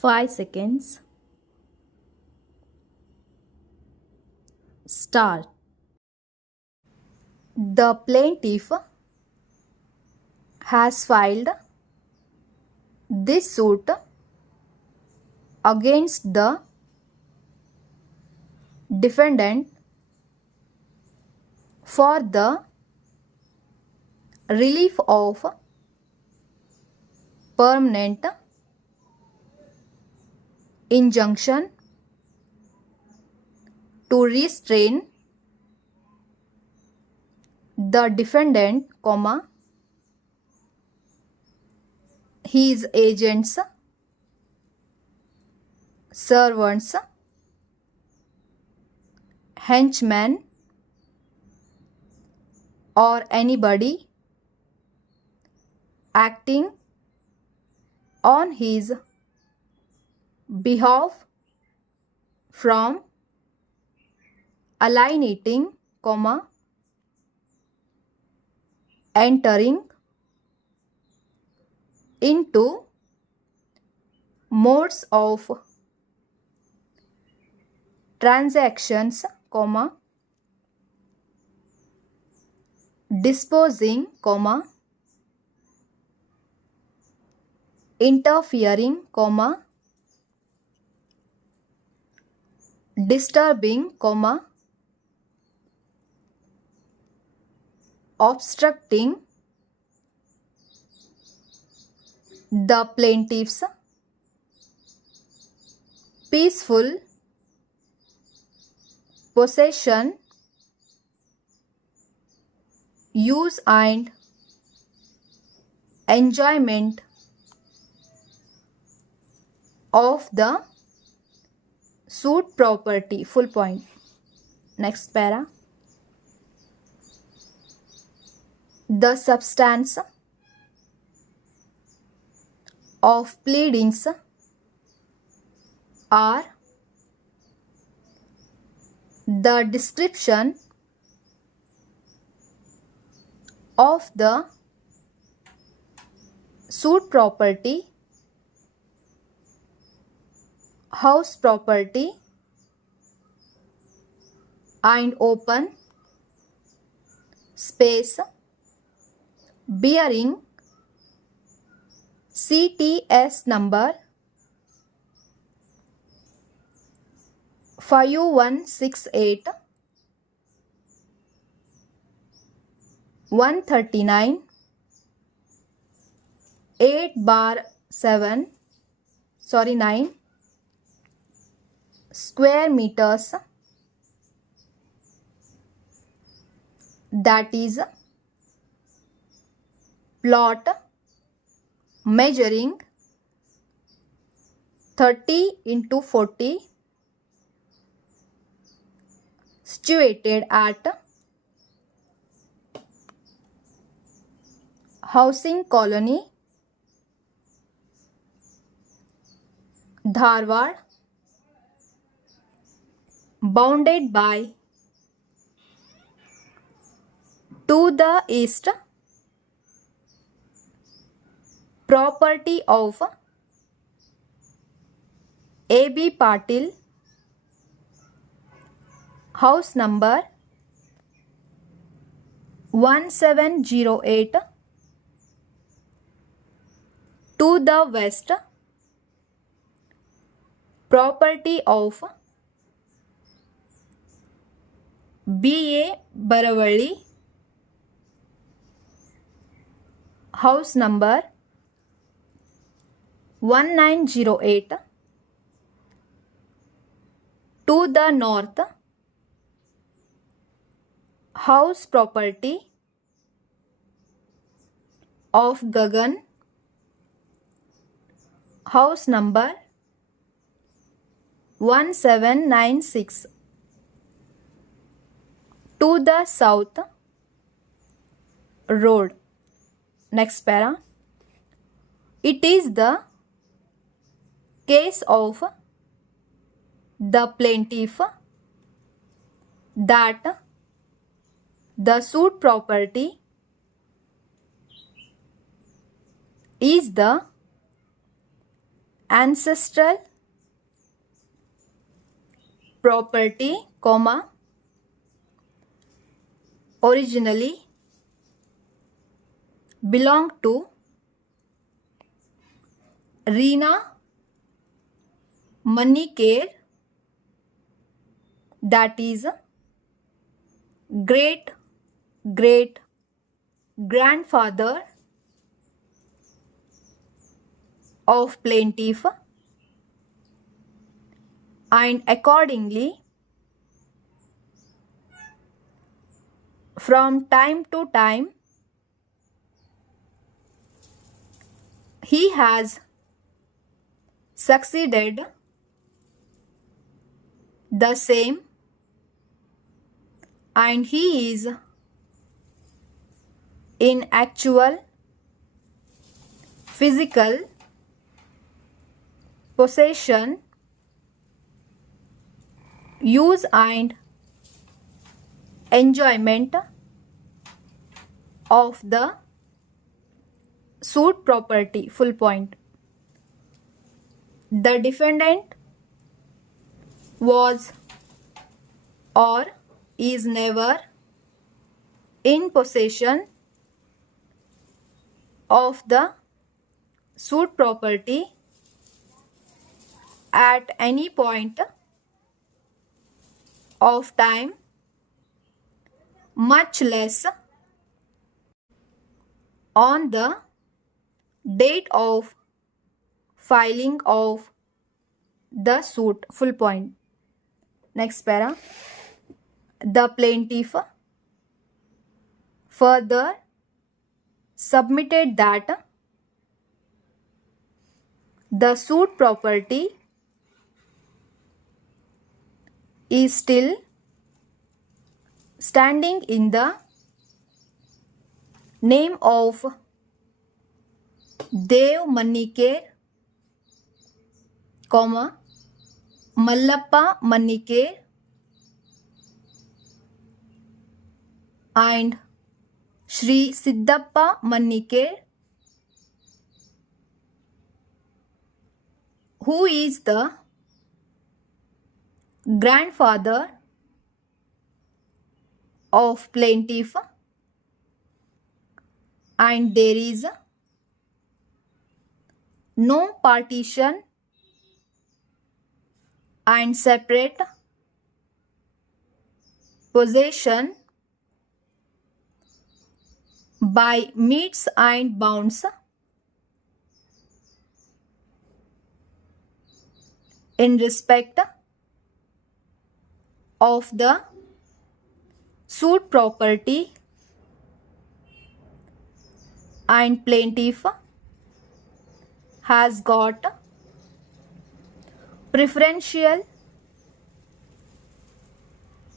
5 seconds. Start. The plaintiff has filed this suit against the defendant for the relief of permanent injunction to restrain the defendant, his agents, servants, henchmen, or anybody acting on his behalf from alienating, entering into modes of transactions, disposing, interfering, disturbing, obstructing the plaintiff's peaceful possession, use and enjoyment of the suit property. Full point. Next para. The substance of pleadings are the description of the suit property, house property, and open space bearing CTS number 5168 139 9 square meters, that is plot measuring 30 into 40, situated at Housing Colony, Dharwad, bounded by to the east property of A.B. Patil, house number 1708, to the west property of B.A. Baravalli, house number 1908, to the north house property of Gagan, house number 1796, to the south road. Next para. It is the case of the plaintiff that the suit property is the ancestral property, comma, originally belonged to Reena Manikere, that is great great grandfather of plaintiff, and accordingly from time to time he has succeeded the same, and he is in actual physical possession, use and enjoyment of the suit property. Full point. The defendant was or is never in possession of the suit property at any point of time, much less on the date of filing of the suit. Full point. Next para. The plaintiff further submitted that the suit property is still standing in the name of Dev Manikere, comma, Mallappa Manikere and Shri Siddappa Manikere, who is the grandfather of plaintiff, and there is no partition and separate possession by metes and bounds in respect of the suit property, and plaintiff has got preferential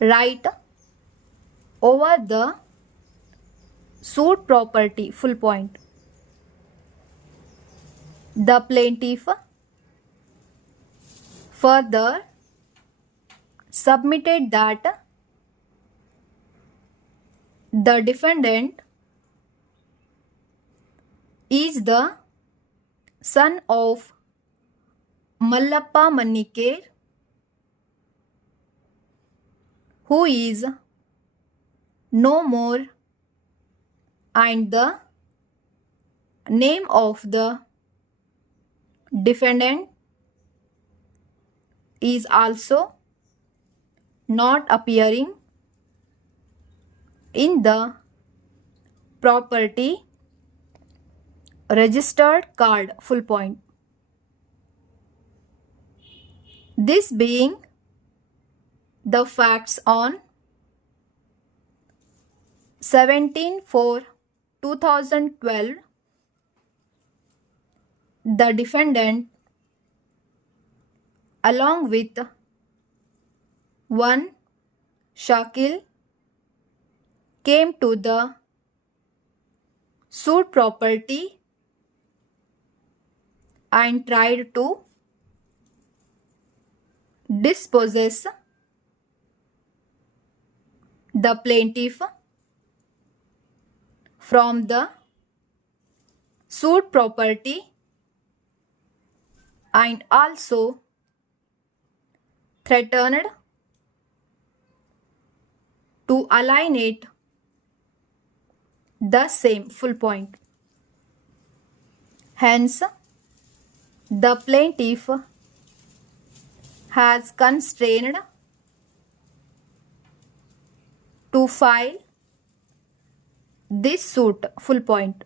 right over the suit property. Full point. The plaintiff further submitted that the defendant is the son of Mallappa Manikere, who is no more, and the name of the defendant is also not appearing in the property registered card. Full point. This being the facts on 17/4/2012, the defendant along with one Shakil came to the suit property and tried to dispossess the plaintiff from the suit property and also threatened to alienate the same. Full point. Hence, the plaintiff has constrained to file this suit. Full point.